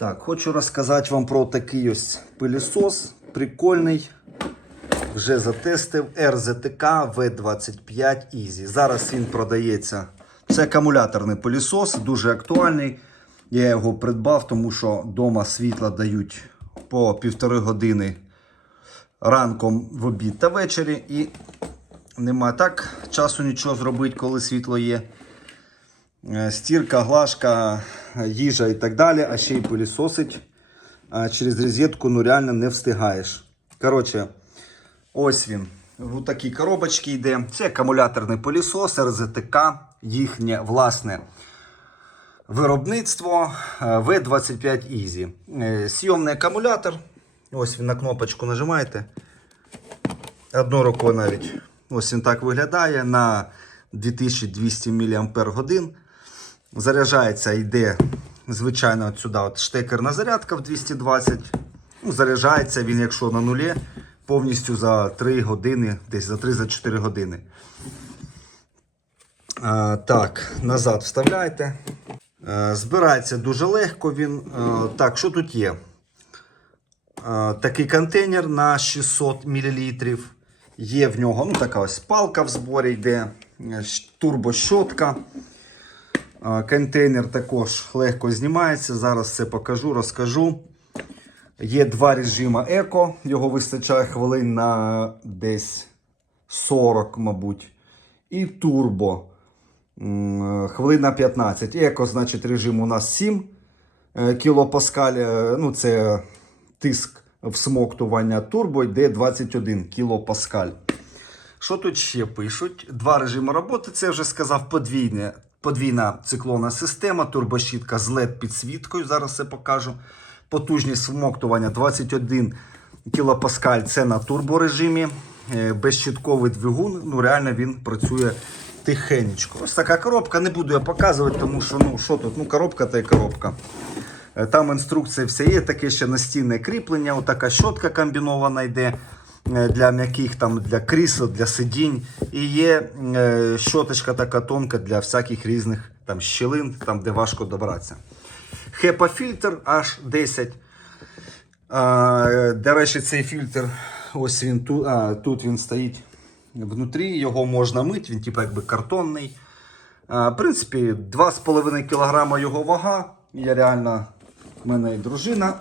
Так, хочу розказати вам про такий ось пилісос. Прикольний. Вже затестив RZTK V25 Easy. Зараз він продається. Це акумуляторний пилісос, дуже актуальний. Я його придбав, тому що вдома світла дають по півтори години ранком в обід та ввечері. І нема так часу нічого зробити, коли світло є. Е, Стірка, глажка, їжа і так далі, а ще й пилісосить. Через розетку ну реально не встигаєш. Коротше, ось він. В такій коробочці йде. Це акумуляторний пилісос РЗТК, їхнє власне виробництво е, V25 Easy. Е, Сйомний акумулятор. Ось він на кнопочку нажимаєте. Одною рукою навіть. Ось він так виглядає на 2200 мАч. Заряджається, йде, звичайно, от сюди от штекерна зарядка в 220. Ну, заряджається він, якщо на нулі, повністю за 3 години, десь за 3-4 години. А, так, назад вставляйте. А, збирається дуже легко він. А, так, що тут є? А, такий контейнер на 600 мл. Є в нього ну, така ось палка в зборі йде, е, турбощотка. Контейнер також легко знімається. Зараз все покажу, розкажу. Є два режими еко, його вистачає хвилин на десь 40, мабуть. І турбо хвилин на 15. Еко, значить, режим у нас 7 е, кілопаскаль. е, Ну, це тиск всмоктування турбо йде 21 кілопаскаль. Що тут ще пишуть? Два режими роботи. Це вже сказав подвійне, подвійна циклонна система, турбощітка з LED підсвіткою. Зараз все покажу. Потужність всмоктування 21 кілопаскаль. Це на турборежимі. Е, Безщітковий двигун. Ну реально він працює тихенечко. Ось така коробка. Не буду я показувати, тому що ну що тут? Ну коробка та й коробка. Е, Там інструкція вся є, таке ще настінне кріплення, отака щотка комбінована йде для м'яких, там, для крісел, для сидінь. І є е, щоточка така тонка для всяких різних там, щілин, там, де важко добратися. HEPA-фільтр H10. А, до речі, цей фільтр, ось він тут, а, тут він стоїть внутрі, його можна мити, він типу якби картонний. А, в принципі, 2,5 кг його вага. Я реально, в мене і дружина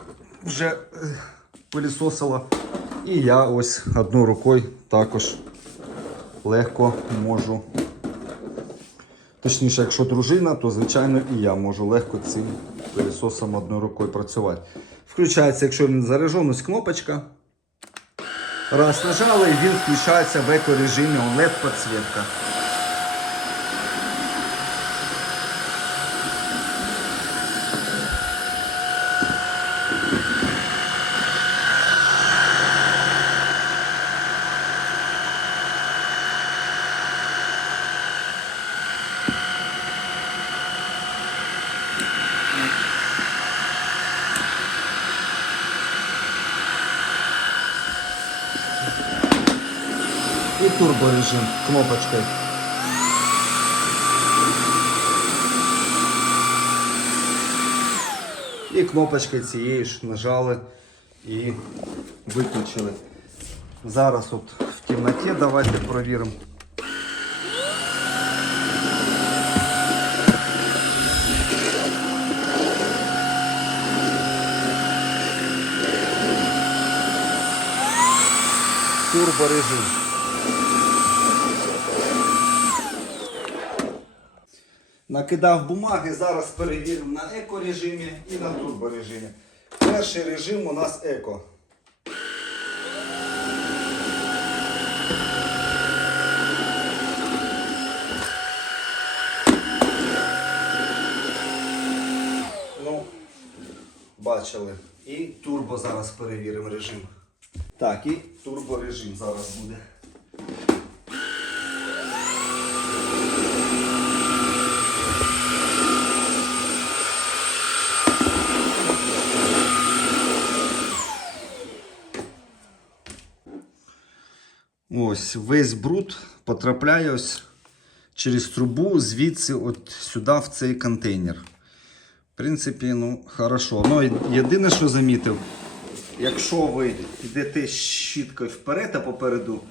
вже е, пилісосила. І я ось одною рукою також легко можу. Точніше, якщо дружина, то звичайно і я можу легко цим пилісосом одною рукою працювати. Включається, якщо він заряджений, кнопочка. Раз нажали, він включається в еко-режимі LED підсвітка. Турборежим кнопочкою. І кнопочкою цієї ж нажали і виключили. Зараз от в темноті давайте провіримо. Турборежим. Накидав бумаги, зараз перевіримо на еко-режимі і на турборежимі. Перший режим у нас еко. Ну, бачили. І турбо зараз перевіримо режим. Так, і турборежим зараз буде. Ось весь бруд потрапляє ось через трубу звідси от сюди в цей контейнер. В принципі, ну, хорошо. Ну, єдине, що замітив, якщо ви йдете з щіткою вперед, а попереду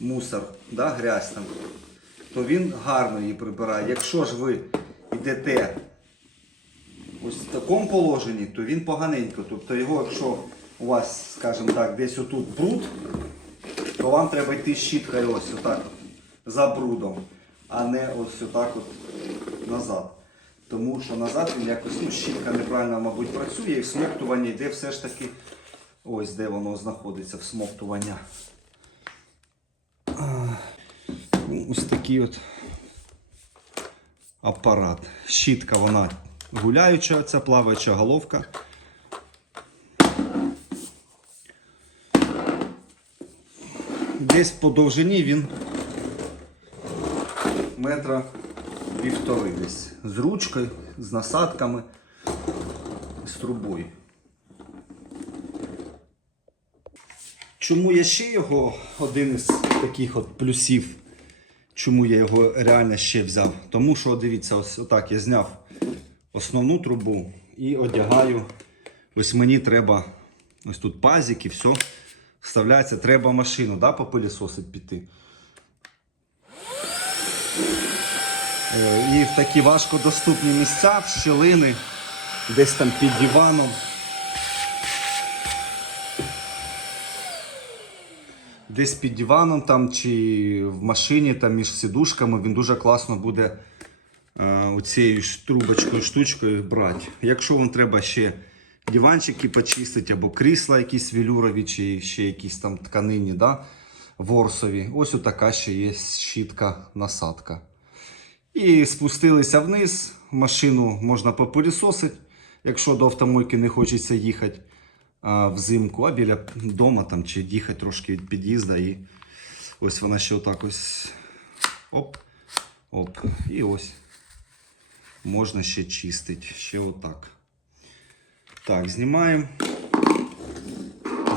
мусор, да, грязь там, то він гарно її прибирає. Якщо ж ви йдете ось в такому положенні, то він поганенько. Тобто його, якщо у вас, скажімо так, десь отут бруд, то вам треба йти щіткою ось отак от, за брудом, а не ось отак от назад. Тому що назад він якось ну, щітка неправильно, мабуть, працює і всмоктування йде все ж таки ось де воно знаходиться, всмоктування. Ну, Ось такий от апарат. Щітка вона гуляюча, ця плаваюча головка. Десь по довжині він метра півтори десь. З ручкою, з насадками, з трубою. Чому я ще його один із таких от плюсів, чому я його реально ще взяв? Тому що, дивіться, ось отак я зняв основну трубу і одягаю. Ось мені треба ось тут пазик і все. Вставляється, треба машину, да, попилісосить піти. Е, І в такі важкодоступні місця, в щілини, десь там під диваном. Десь під диваном там чи в машині там між сідушками він дуже класно буде е, оцією трубочкою, штучкою брати. Якщо вам треба ще диванчики почистити або крісла якісь велюрові, чи ще якісь там тканині, да, ворсові, ось отака ще є щітка насадка. І спустилися вниз, машину можна попилісосити, якщо до автомойки не хочеться їхати а, взимку, а біля дома там, чи їхати трошки від під'їзду. І ось вона ще отак ось оп, оп. І ось можна ще чистити. Ще отак. Так, знімаємо.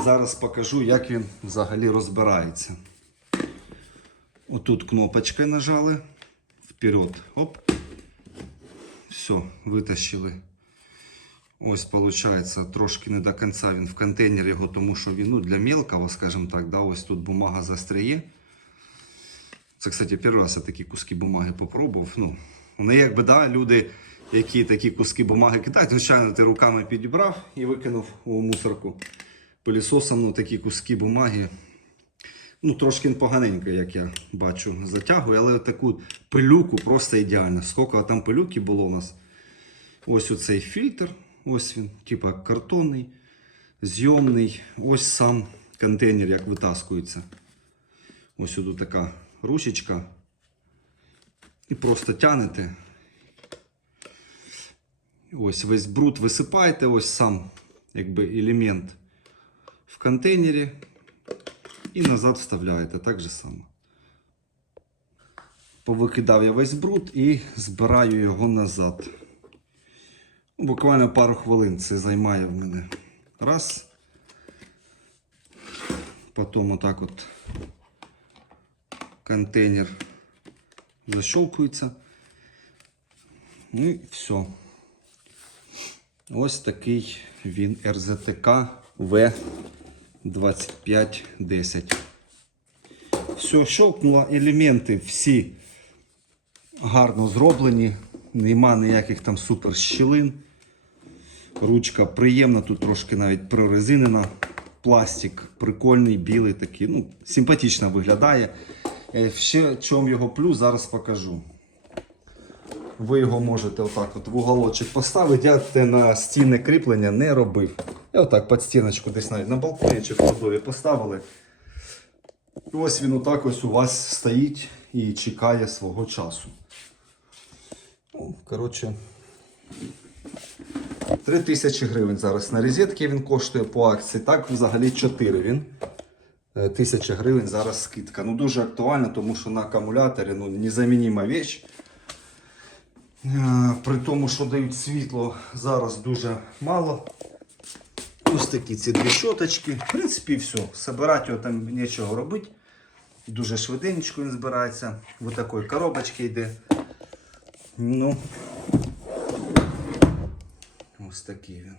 Зараз покажу, як він взагалі розбирається. Отут кнопочкою нажали. Вперед. Оп. Все, витащили. Ось, виходить, трошки не до кінця він в контейнер його, тому що він ну, для мелкого, скажімо так, да, ось тут бумага застряє. Це, кстати, перший раз я такі куски бумаги попробував. Ну, вони якби, да, люди, які такі куски бумаги кидають, звичайно, ти руками підібрав і викинув у мусорку. Пилісосом ну, такі куски бумаги. Ну, трошки поганенько, як я бачу, затягує, але таку пилюку просто ідеально. Скільки там пилюки було у нас? Ось оцей фільтр. Ось він, типа картонний, зйомний. Ось сам контейнер, як витаскується. Ось тут така ручечка. І просто тянете. Ось весь бруд висипаєте, ось сам якби елемент в контейнері. І назад вставляєте так же само. Повикидав я весь бруд і збираю його назад. Ну, Буквально пару хвилин це займає в мене. Раз. Потім отак от контейнер защелкується. Ну і все. Ось такий він РЗТК В2510. Все, щелкнуло, елементи всі гарно зроблені. Нема ніяких там супер щілин. Ручка приємна, тут трошки навіть прорезинена. Пластик прикольний, білий такий. Ну, симпатично виглядає. Е, Ще чому його плюс, зараз покажу. Ви його можете отак от в уголочок поставити. Я те на стінне кріплення не робив. Я отак під стіночку десь навіть на балконі чи в кладові поставили. І ось він отак ось у вас стоїть і чекає свого часу. Ну, коротше, 3 тисячі гривень зараз на розетки він коштує по акції. Так, взагалі 4 він. Е, Тисяча гривень зараз скидка. Ну дуже актуально, тому що на акумуляторі ну, незамінима вещь. Е, При тому, що дають світло зараз дуже мало. Ось такі ці дві щоточки. В принципі, все. Собирати його там нічого робити. Дуже швиденько він збирається. В такої коробочки йде. Ну, Ось такий він.